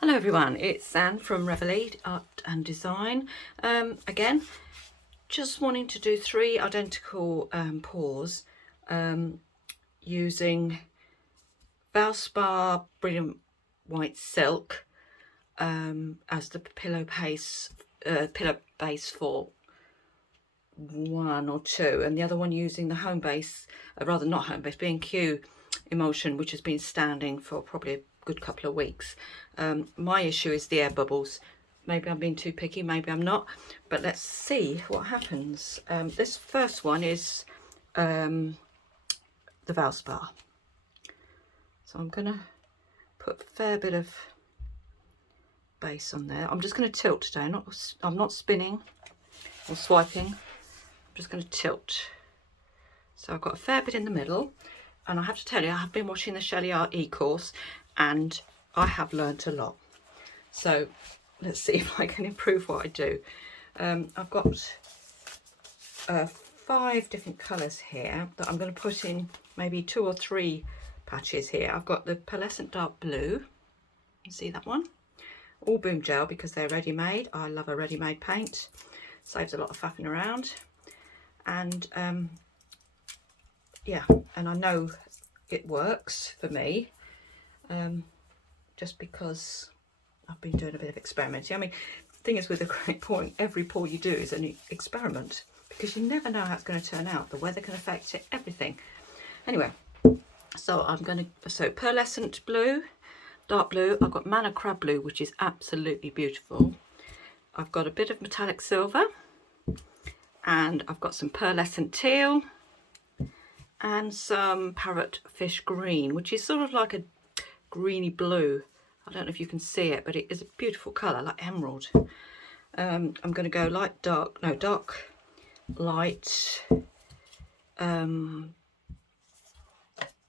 Hello everyone, it's Anne from Reveille Art and Design. Again, just wanting to do 3 identical paws using Valspar Brilliant White Silk as the pillow base for 1 or 2, and the other one using the home base, rather not home base, B&Q emulsion, which has been standing for probably a good couple of weeks. My issue is the air bubbles. Maybe I'm being too picky, maybe I'm not, but let's see what happens. This first one is the Valspar, so I'm gonna put a fair bit of base on there. I'm just going to tilt today. I'm not spinning or swiping, I'm just going to tilt. So I've got a fair bit in the middle, and I have to tell you, I have been watching the Shelley Art e-course and I have learnt a lot. So let's see if I can improve what I do. I've got 5 different colours here that I'm going to put in maybe 2 or 3 patches here. I've got the Pearlescent dark blue, you see that one? All boom gel because they're ready-made. I love a ready-made paint, saves a lot of faffing around. And yeah, and I know it works for me, just because I've been doing a bit of experimenting. I mean, the thing is with a great point, every pour you do is an experiment because you never know how it's going to turn out. The weather can affect it, everything. Anyway, so Pearlescent blue, dark blue, I've got Manna crab blue, which is absolutely beautiful. I've got a bit of metallic silver, and I've got some Pearlescent teal and some Parrot fish green, which is sort of like a greeny blue. I don't know if you can see it, but it is a beautiful colour, like emerald. I'm going to go light, dark, no, dark, light,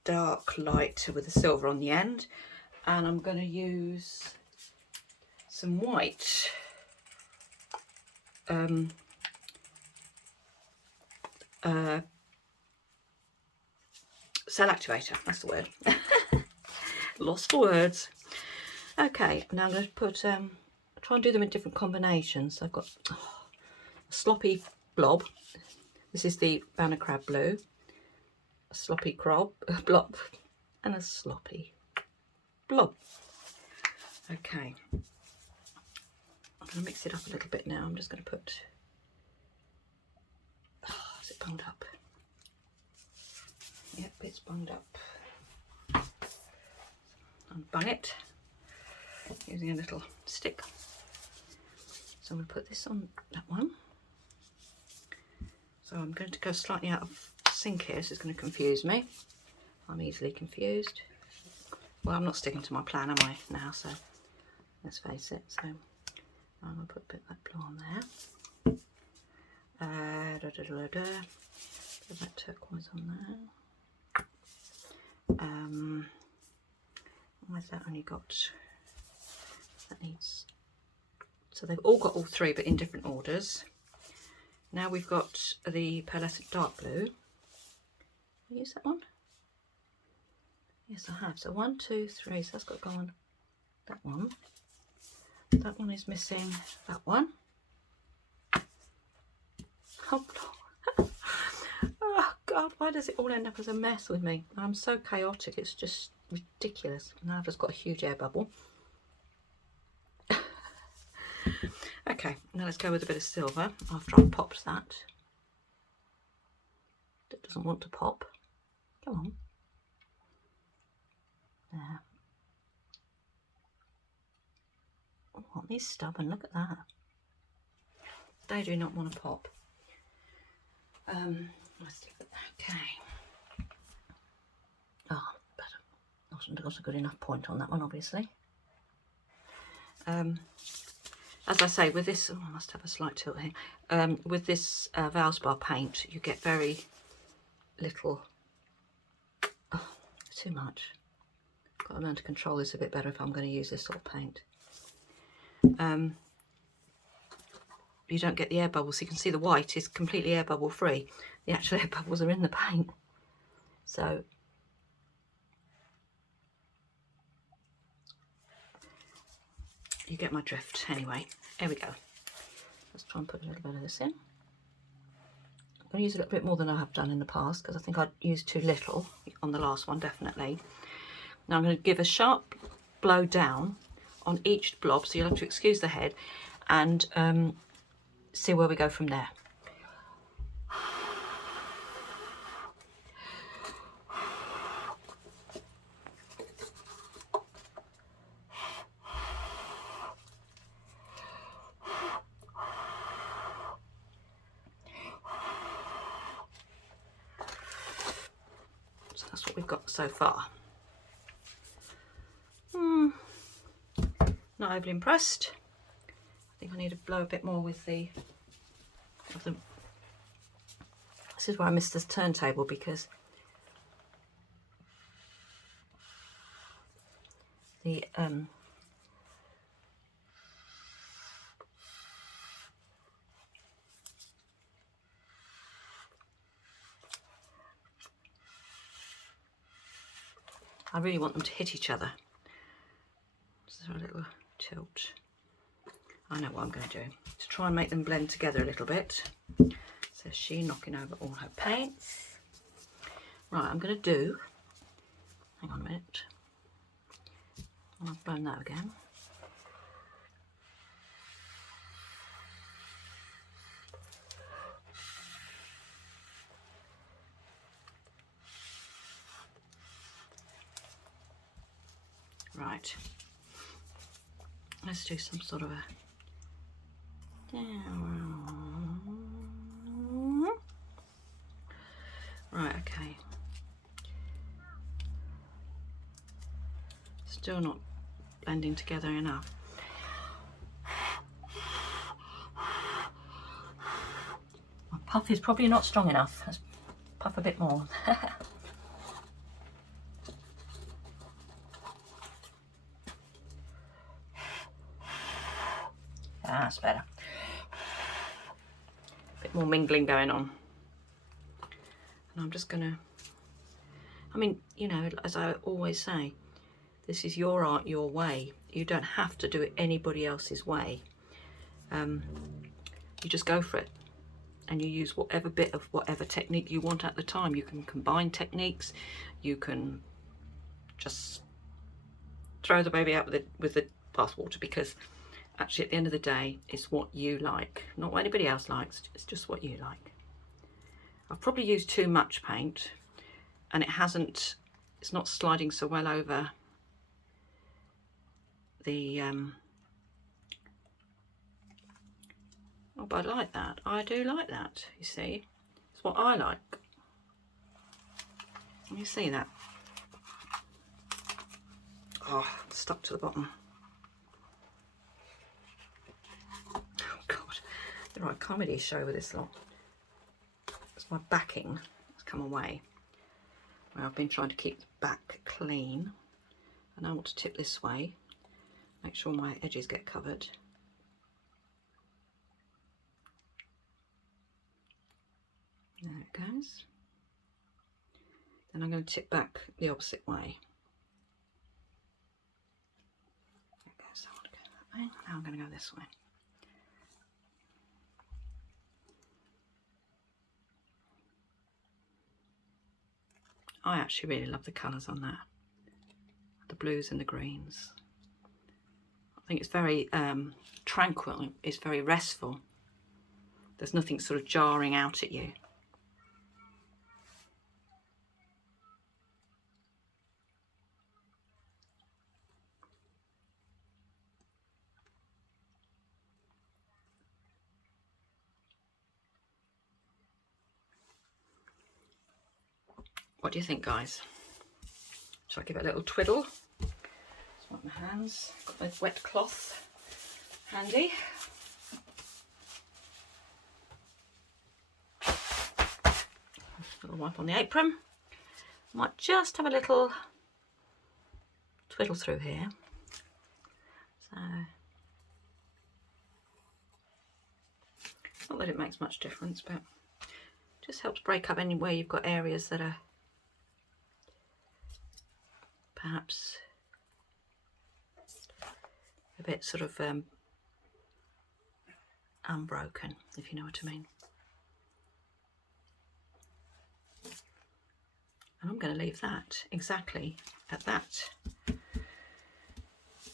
dark, light with the silver on the end. And I'm going to use some white, cell activator, that's the word. Lost for words. Okay, now I'm going to put, try and do them in different combinations. I've got a sloppy blob. This is the Manna crab blue, a sloppy blob, and a sloppy blob. Okay, I'm going to mix it up a little bit now. I'm just going to put, is it bunged up? Yep, it's bunged up. Unbung it using a little stick. So I'm going to put this on that one. So I'm going to go slightly out of sync here. This is going to confuse me. I'm easily confused. Well, I'm not sticking to my plan, am I, now? So let's face it. So I'm going to put a bit of that blue on there. Put that turquoise on there. Why's that only got, that needs, so they've all got all 3 but in different orders. Now we've got the Pearlescent dark blue. Can I use that one? Yes, I have. So 1, 2, 3, so that's got to go on that one. That one is missing that one. Oh, oh God, why does it all end up as a mess with me? I'm so chaotic, it's just ridiculous. Now I've just got a huge air bubble. Okay, now let's go with a bit of silver after I've popped that. It doesn't want to pop. Come on. There. Oh, aren't these stubborn? Look at that. They do not want to pop. Okay. Oh, but I wasn't got a good enough point on that one, obviously. As I say, with this, oh, I must have a slight tilt here. With this Valspar paint, you get very little. Oh, too much. Got to learn to control this a bit better if I'm going to use this sort of paint. You don't get the air bubbles. So you can see the white is completely air bubble free. The actual air bubbles are in the paint. So you get my drift. Anyway, here we go. Let's try and put a little bit of this in. I'm going to use a little bit more than I have done in the past because I think I used too little on the last one, definitely. Now I'm going to give a sharp blow down on each blob, so you'll have to excuse the head, and see where we go from there. So that's what we've got so far. Not overly impressed. I think I need to blow a bit more with the. This is where I missed this turntable because the I really want them to hit each other. Just a little tilt. I know what I'm going to do to try and make them blend together a little bit. So she knocking over all her paints. Right, I'm going to do, hang on a minute, I've blown that again. Right, let's do some sort of a right, okay. Still not blending together enough. My puff is probably not strong enough. Let's puff a bit more. That's better. A bit more mingling going on. And I'm just gonna, I mean, you know, as I always say, this is your art, your way. You don't have to do it anybody else's way. You just go for it. And you use whatever bit of whatever technique you want at the time. You can combine techniques. You can just throw the baby out with the bathwater, because actually at the end of the day, it's what you like, not what anybody else likes. It's just what you like. I've probably used too much paint, and it's not sliding so well over the oh, but I like that. I do like that, you see. It's what I like. You see that? Oh, stuck to the bottom. Oh God, the right comedy show with this lot. It's my backing has come away. Well, I've been trying to keep the back clean, and I want to tip this way. Make sure my edges get covered. There it goes. Then I'm going to tip back the opposite way. There it goes. I want to go that way. Now I'm going to go this way. I actually really love the colours on that. The blues and the greens. I think it's very tranquil. It's very restful. There's nothing sort of jarring out at you. What do you think, guys? Shall I give it a little twiddle? Just wipe my hands. Got my wet cloth handy. A little wipe on the apron. Might just have a little twiddle through here. So, not that it makes much difference, but just helps break up anywhere you've got areas that are perhaps a bit sort of unbroken, if you know what I mean. And I'm going to leave that exactly at that.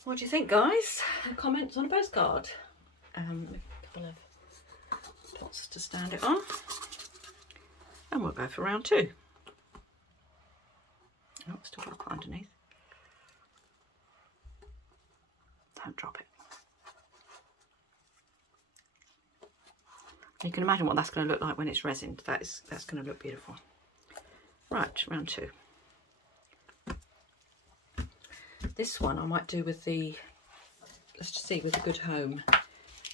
What do you think, guys? Comments on a postcard. A couple of pots to stand it on. And we'll go for round 2. Oh, it's still got a pot underneath. Don't drop it. You can imagine what that's going to look like when it's resined. That's going to look beautiful. Right, round 2. This one I might do with the, let's just see, with the Good Home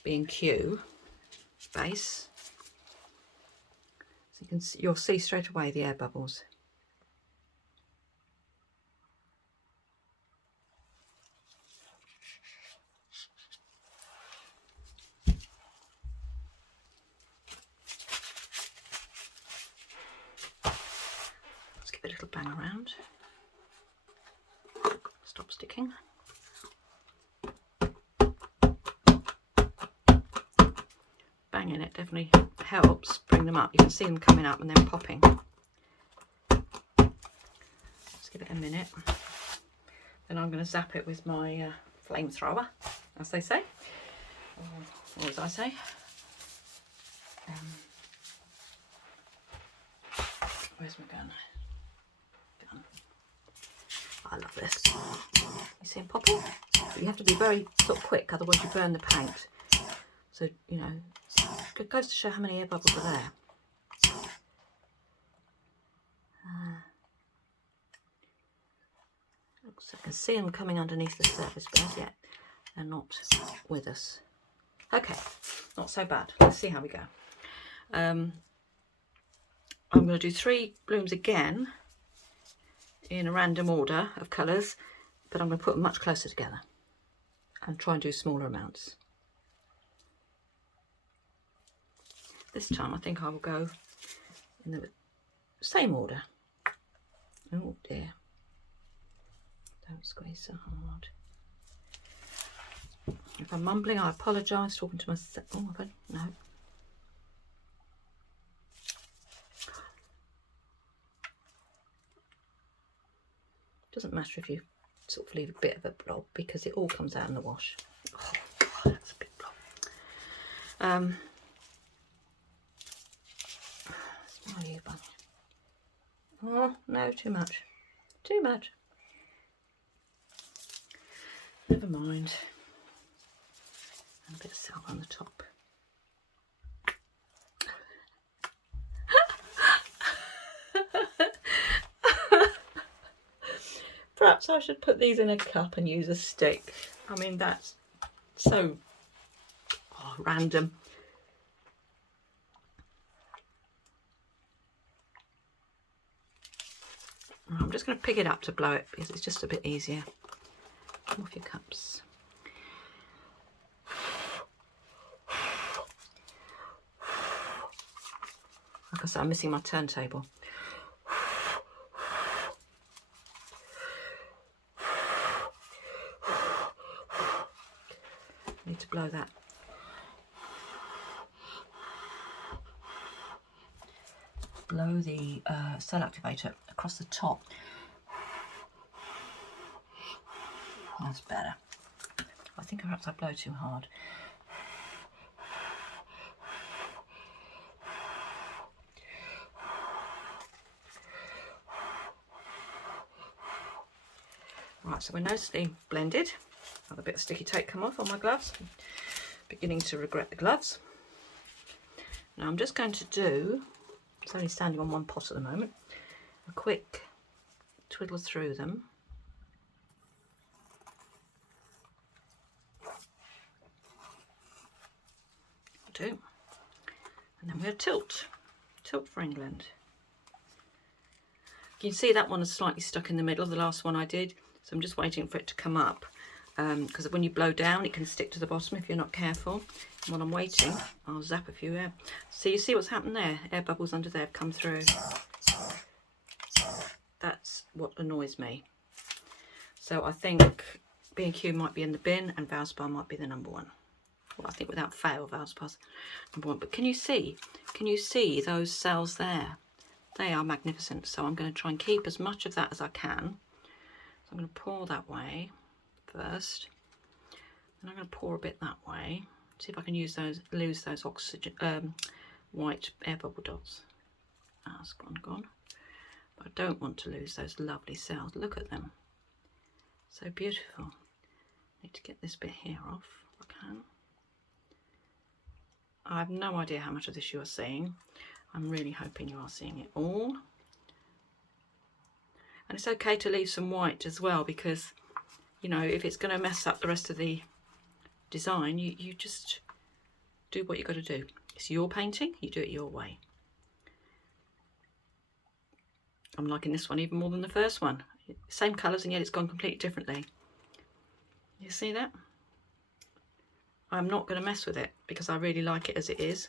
B&Q base. So you can see, you'll see straight away the air bubbles. Let's give it a little bang around. Stop sticking. Banging it definitely helps bring them up. You can see them coming up and then popping. Let's give it a minute. Then I'm going to zap it with my flamethrower, as they say. Or as I say. Where's my gun? I love this. You see them popping? But you have to be very sort of quick, otherwise you burn the paint. So, you know, it goes to show how many air bubbles are there. So I can see them coming underneath the surface, but as yet they're not with us. Okay, not so bad. Let's see how we go. I'm going to do 3 blooms again in a random order of colours, but I'm going to put them much closer together and try and do smaller amounts. This time I think I will go in the same order. Oh dear. Don't squeeze so hard. If I'm mumbling, I apologise, talking to myself. Oh, no. Doesn't matter if you sort of leave a bit of a blob because it all comes out in the wash. Oh, God, that's a big blob. Smell you, bun. Oh, no, too much. Too much. Never mind. And a bit of silver on the top. Perhaps I should put these in a cup and use a stick. I mean, that's so random. I'm just going to pick it up to blow it because it's just a bit easier. Come off your cups. Like I said, I'm missing my turntable. I need to blow that. Blow the cell activator across the top. That's better. I think perhaps I blow too hard. Right, so we're nicely blended. Have a bit of sticky tape come off on my gloves. I'm beginning to regret the gloves. Now I'm just going to do, it's only standing on one pot at the moment, a quick twiddle through them. Do. And then we'll tilt for England. You can see that one is slightly stuck in the middle of the last one I did, so I'm just waiting for it to come up, because when you blow down it can stick to the bottom if you're not careful. And while I'm waiting, I'll zap a few air. So you see what's happened there? Air bubbles under there have come through. That's what annoys me. So I think B&Q might be in the bin and Valspar might be the number one. Well, I think without fail Valspar's number one. But can you see those cells there? They are magnificent. So I'm going to try and keep as much of that as I can. So I'm going to pour that way first. And I'm going to pour a bit that way. See if I can lose those oxygen white air bubble dots. Ah, it's gone. But I don't want to lose those lovely cells. Look at them. So beautiful. Need to get this bit here off if I can. I have no idea how much of this you are seeing. I'm really hoping you are seeing it all. And it's okay to leave some white as well, because, you know, if it's going to mess up the rest of the design, you just do what you've got to do. It's your painting, you do it your way. I'm liking this one even more than the first one. Same colours and yet it's gone completely differently. You see that? I'm not going to mess with it because I really like it as it is.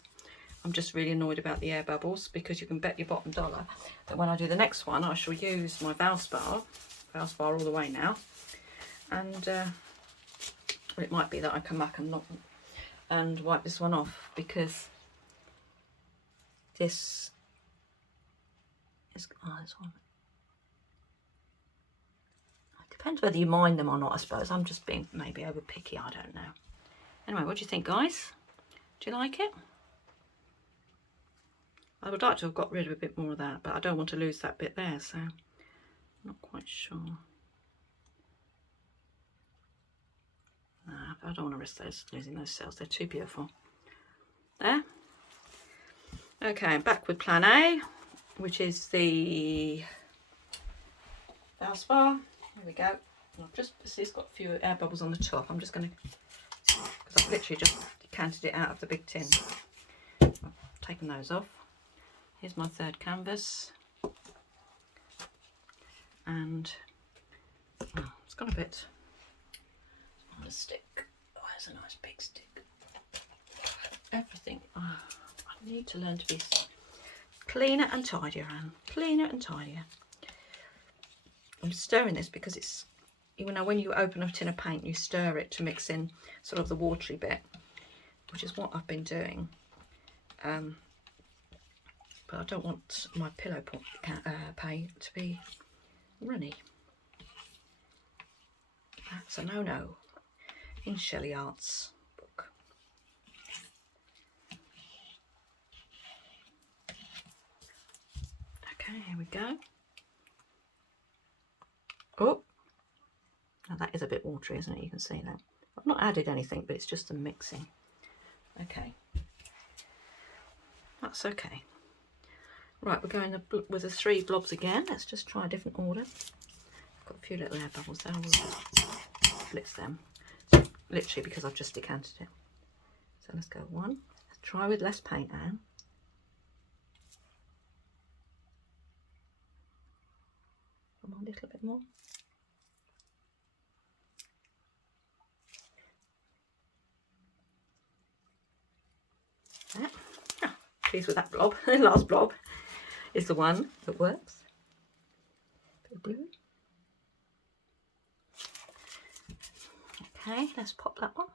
I'm just really annoyed about the air bubbles, because you can bet your bottom dollar that when I do the next one I shall use my Valspar all the way now, and it might be that I come back and wipe this one off, because this is this one. It depends whether you mind them or not, I suppose. I'm just being maybe over picky, I don't know. Anyway, what do you think, guys? Do you like it? I would like to have got rid of a bit more of that, but I don't want to lose that bit there, so I'm not quite sure. Nah, I don't want to risk losing those cells. They're too beautiful. There. Okay, I'm back with plan A, which is the Valspar. There we go. I've just, it's got a few air bubbles on the top. I'm just going to, because I've literally just decanted it out of the big tin. I've taken those off. Here's my third canvas. And it's got a bit on a stick. Oh, there's a nice big stick. Everything. Oh, I need to learn to be cleaner and tidier, Anne. Cleaner and tidier. I'm stirring this because it's, you know, when you open a tin of paint, you stir it to mix in sort of the watery bit, which is what I've been doing. But I don't want my pillow paint to be runny. That's a no-no in Shelley Art's book. Okay, here we go. Oh, now that is a bit watery, isn't it? You can see that. I've not added anything, but it's just the mixing. Okay, that's okay. Right, we're going with the 3 blobs again. Let's just try a different order. I've got a few little air bubbles there. We'll blitz them. So, literally because I've just decanted it. So let's go 1. Let's try with less paint, Anne. Come on, a little bit more. There. Oh, pleased with that blob. The last blob is the one that works. Bit of blue. Okay, let's pop that one.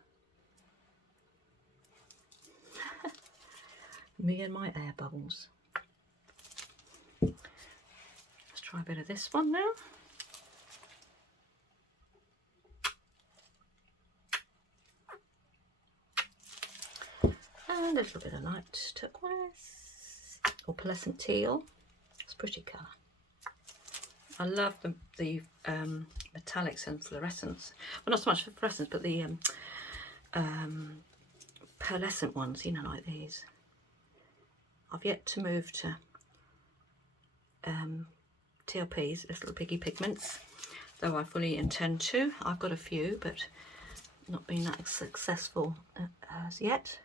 Me and my air bubbles. Let's try a bit of this one now. And a little bit of light turquoise or pearlescent teal. It's a pretty colour. I love the metallics and fluorescence. Well, not so much fluorescence, but the pearlescent ones, you know, like these. I've yet to move to TLPs, little piggy pigments, though I fully intend to. I've got a few, but not been that successful as yet.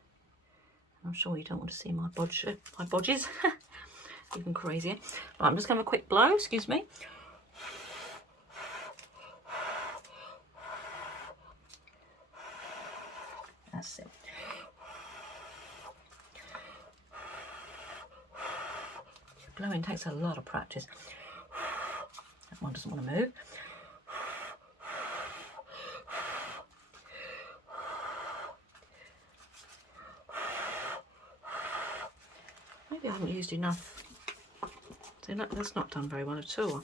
I'm sure you don't want to see my bodges. Even crazier. Right, I'm just going to have a quick blow, excuse me. That's it. Blowing takes a lot of practice. That one doesn't want to move. Maybe I haven't used enough. See, that's not done very well at all.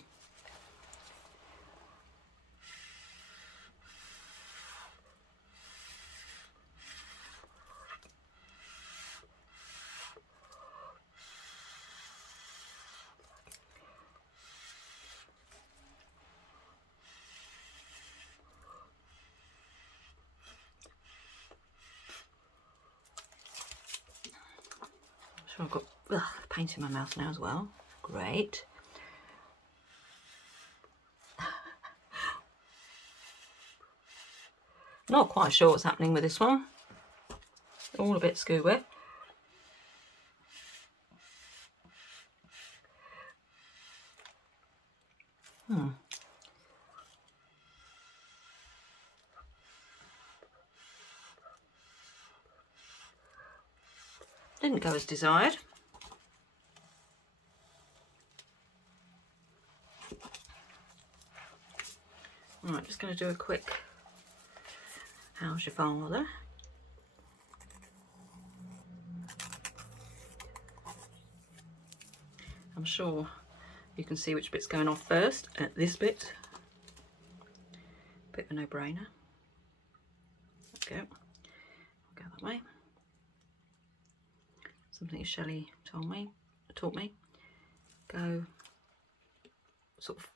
So I've got paint in my mouth now as well. Great. Not quite sure what's happening with this one. All a bit screwy. Didn't go as desired. Right, just going to do a quick how's your father. I'm sure you can see which bit's going off first. This bit. Bit of a no-brainer. There we go. I'll go that way. Something Shelley taught me. Go sort of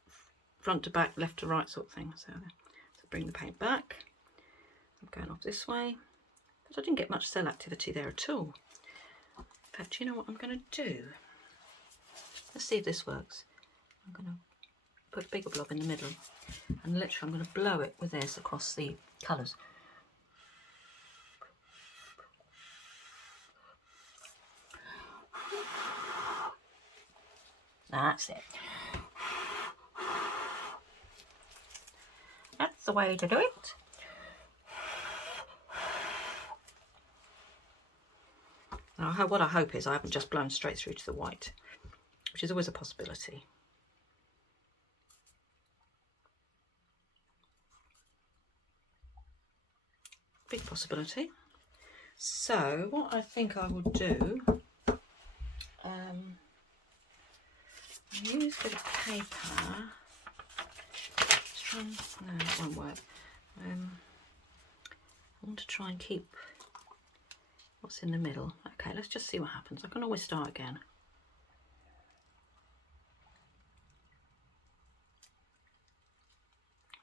front to back, left to right sort of thing. So bring the paint back. I'm going off this way. But I didn't get much cell activity there at all. In fact, you know what I'm going to do? Let's see if this works. I'm going to put a bigger blob in the middle, and literally I'm going to blow it with this across the colours. That's it. That's the way to do it. Now, what I hope is I haven't just blown straight through to the white, which is always a possibility. Big possibility. So what I think I will do, use a bit of paper. Let's try and, no, it won't work. I want to try and keep what's in the middle. Okay, let's just see what happens. I can always start again.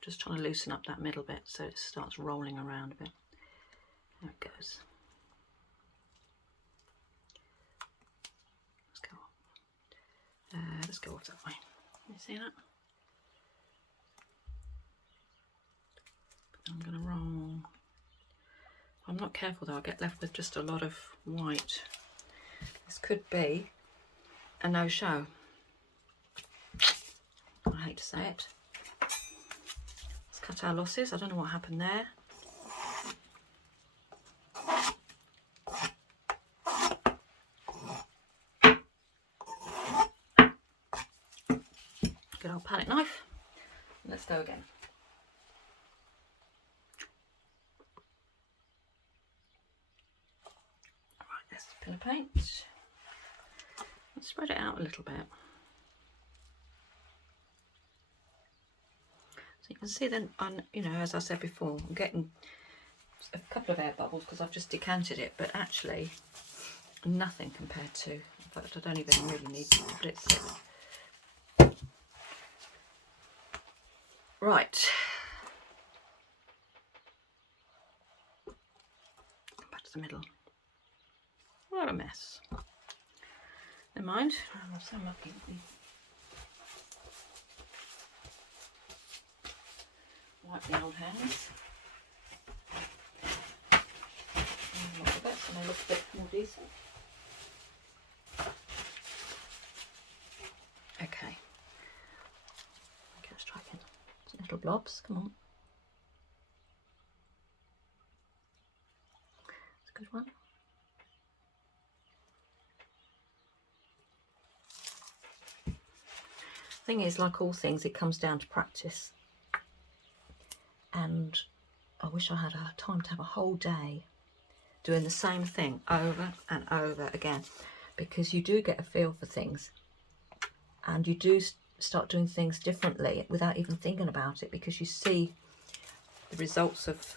Just trying to loosen up that middle bit so it starts rolling around a bit. There it goes. Let's go off that way. You see that? I'm going to roll. If I'm not careful though, I'll get left with just a lot of white. This could be a no-show. I hate to say it. Let's cut our losses. I don't know what happened there. Good old palette knife. Let's go again. Alright, there's a pin of paint. Let's spread it out a little bit. So you can see then, you know, as I said before, I'm getting a couple of air bubbles because I've just decanted it, but actually nothing compared to, in fact I don't even really need to blitz it. Right, back to the middle. What a mess. Never mind, I'm so lucky. Wipe the old hands. Look at that, so they look a bit more decent. Okay. Let's try again. Little blobs, come on. It's a good one. Thing is, like all things, it comes down to practice. And I wish I had time to have a whole day doing the same thing over and over again. because you do get a feel for things, and you do start doing things differently without even thinking about it, because you see the results of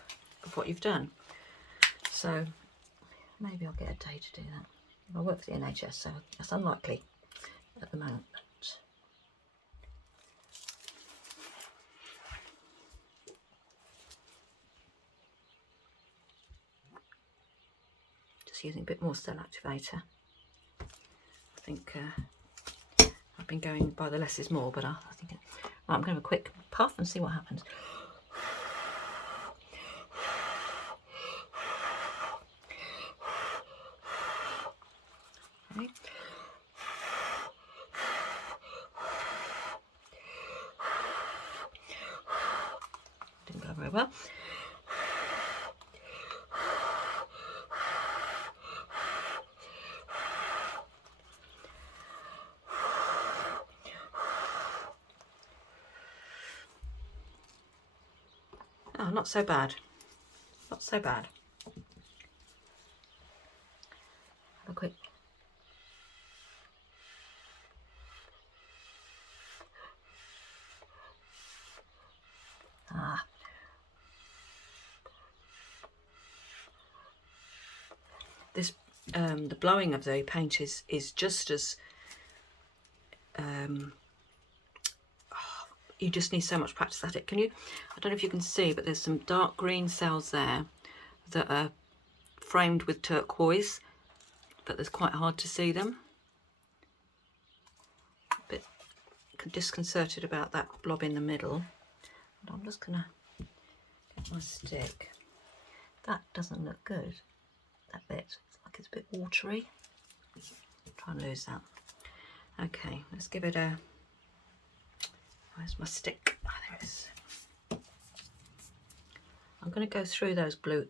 what you've done. So maybe I'll get a day to do that. I work for the NHS, so that's unlikely at the moment. Just using a bit more cell activator. I think I've been going by the less is more, but I think right, I'm going to have a quick puff and see what happens. Okay. Didn't go very well. Oh, not so bad. Not so bad. Have a quick. This the blowing of the paint is just as you just need so much practice at it. Can you? I don't know if you can see, but there's some dark green cells there that are framed with turquoise, but it's quite hard to see them. A bit disconcerted about that blob in the middle. And I'm just gonna get my stick. That doesn't look good. That bit, it's like it's a bit watery. Try and lose that. Okay, let's give it a. Where's my stick? Oh, there it is. I'm going to go through those blue,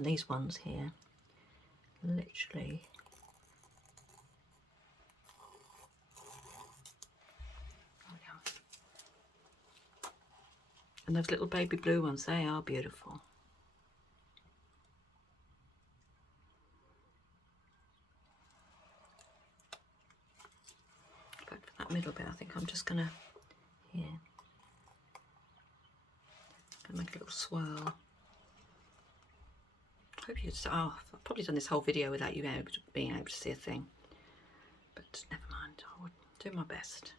these ones here. Literally. Oh, yeah. And those little baby blue ones, they are beautiful. But for that middle bit, I think I'm just going to. Yeah, gonna make a little swirl. I hope you could. Oh, I've probably done this whole video without you being able to see a thing, but never mind. I would do my best.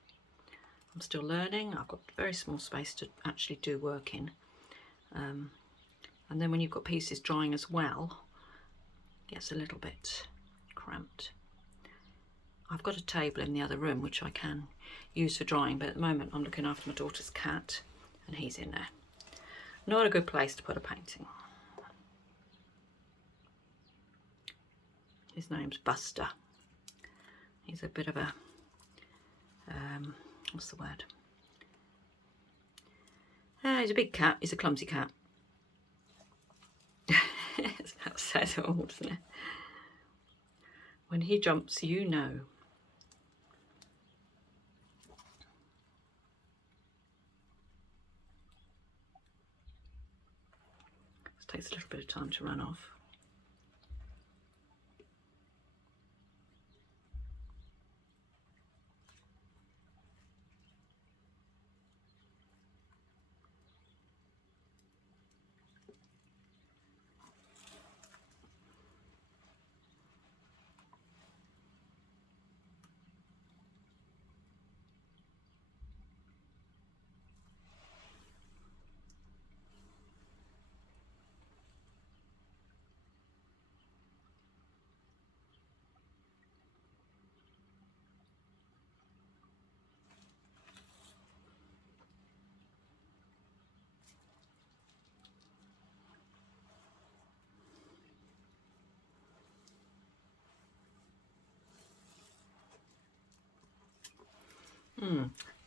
I'm still learning. I've got a very small space to actually do work in, and then when you've got pieces drying as well, it gets a little bit cramped. I've got a table in the other room which I can use for drying, but at the moment I'm looking after my daughter's cat and he's in there. Not a good place to put a painting. His name's Buster. He's a bit of a, what's the word? He's a big cat, he's a clumsy cat. That says it all, doesn't it? When he jumps, you know. Takes a little bit of time to run off.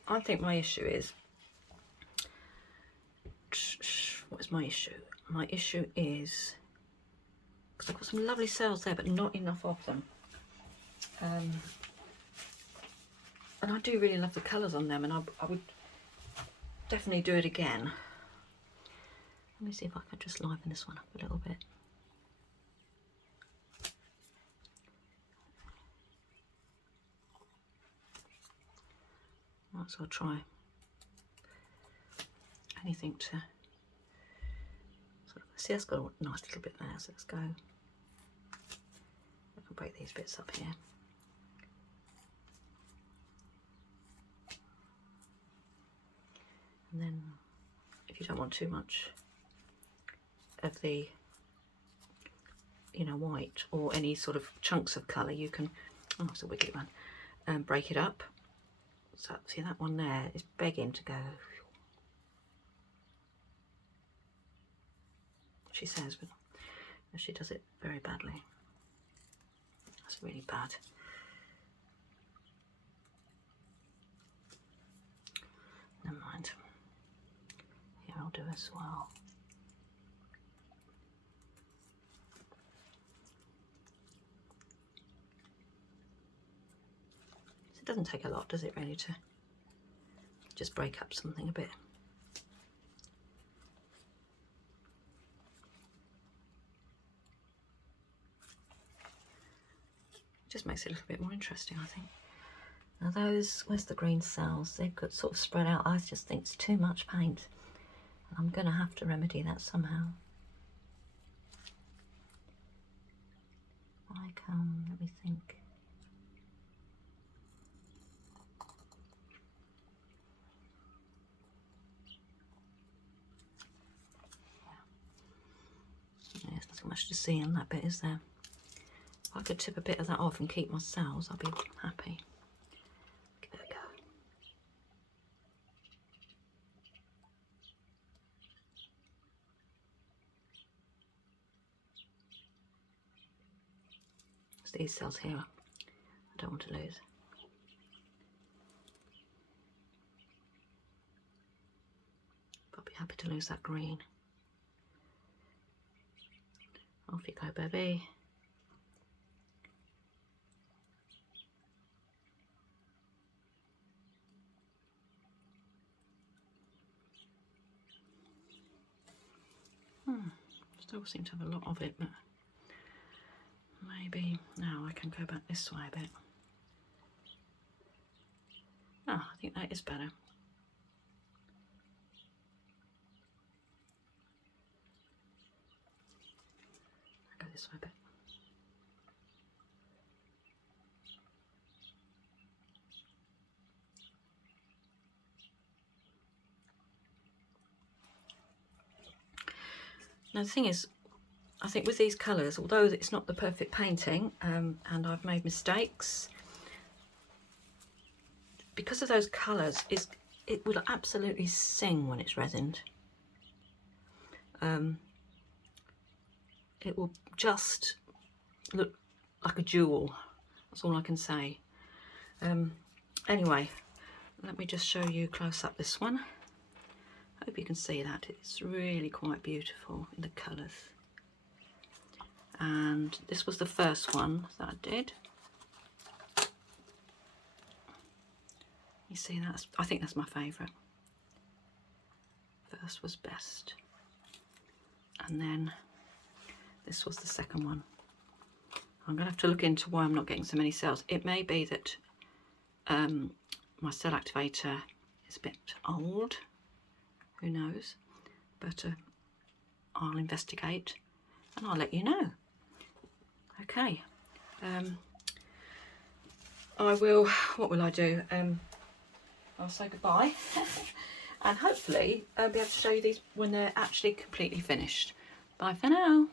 I think my issue is, what is my issue? My issue is, because I've got some lovely cells there, but not enough of them. And I do really love the colours on them, and I would definitely do it again. Let me see if I can just liven this one up a little bit. Might as well try anything to sort of, see, that's got a nice little bit there, so let's go. I can break these bits up here. And then if you don't want too much of the, you know, white or any sort of chunks of colour, you can, oh, it's a wiggly one, break it up. So see, that one there is begging to go. She says, but she does it very badly. That's really bad. Never mind. Here I'll do as well. So it doesn't take a lot, does it, really, to just break up something a bit. Just makes it a little bit more interesting, I think. Now those, where's the green cells? They've got sort of spread out. I just think it's too much paint. I'm going to have to remedy that somehow. Like, let me think. Yeah, there's not much to see in that bit, is there? If I could tip a bit of that off and keep my cells, I'd be happy. Give it a go. It's these cells here I don't want to lose. But I'll be happy to lose that green. Off you go, baby. Still seem to have a lot of it, but maybe now I can go back this way a bit. Ah, I think that is better. I'll go this way a bit. Now the thing is, I think with these colours, although it's not the perfect painting, and I've made mistakes, because of those colours, it will absolutely sing when it's resined. It will just look like a jewel. That's all I can say. Anyway, let me just show you close up this one. Hope you can see that. It's really quite beautiful in the colours. And this was the first one that I did. You see, I think that's my favourite. First was best. And then this was the second one. I'm going to have to look into why I'm not getting so many cells. It may be that my cell activator is a bit old. Who knows? But I'll investigate and I'll let you know. Okay. I will, what will I do? I'll say goodbye and hopefully I'll be able to show you these when they're actually completely finished. Bye for now.